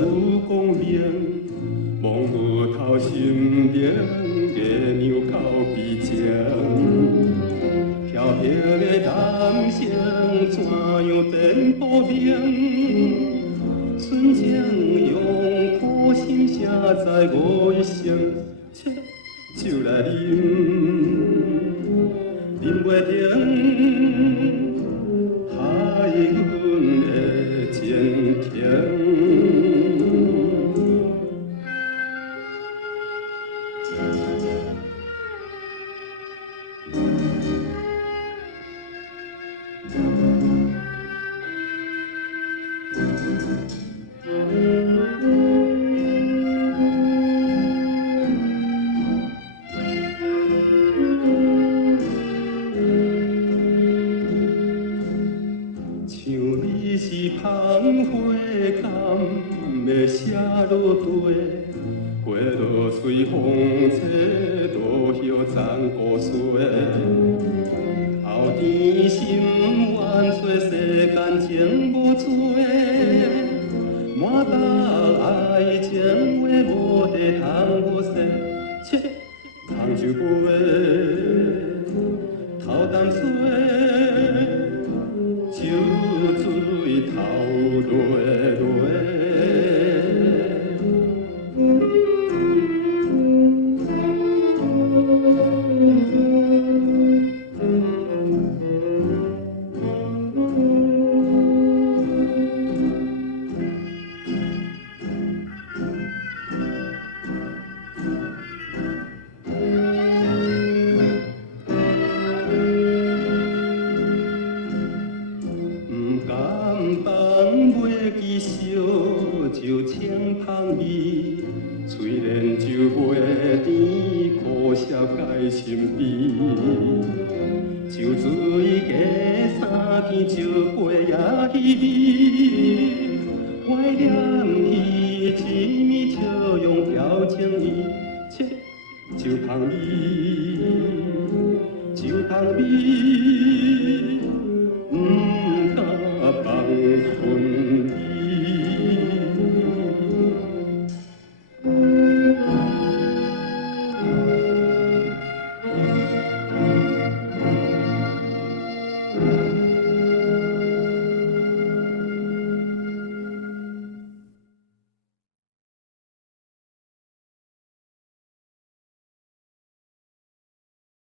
有功名，望有头心灵，月娘靠鼻尖。飘逸的人生怎样变不明？纯情用苦心写在我一生，切就来啉，啉袂停，害阮的情甜。芳花甘的写落地，花落随风吹，落叶残孤碎。后天心愿做世间情无多，满腹爱情话无地通有说，切通就飞，头淡水。酒水头落落，就清芳味，虽然酒袂甜，苦涩解心悲。酒水加三天，酒杯也稀微，怀念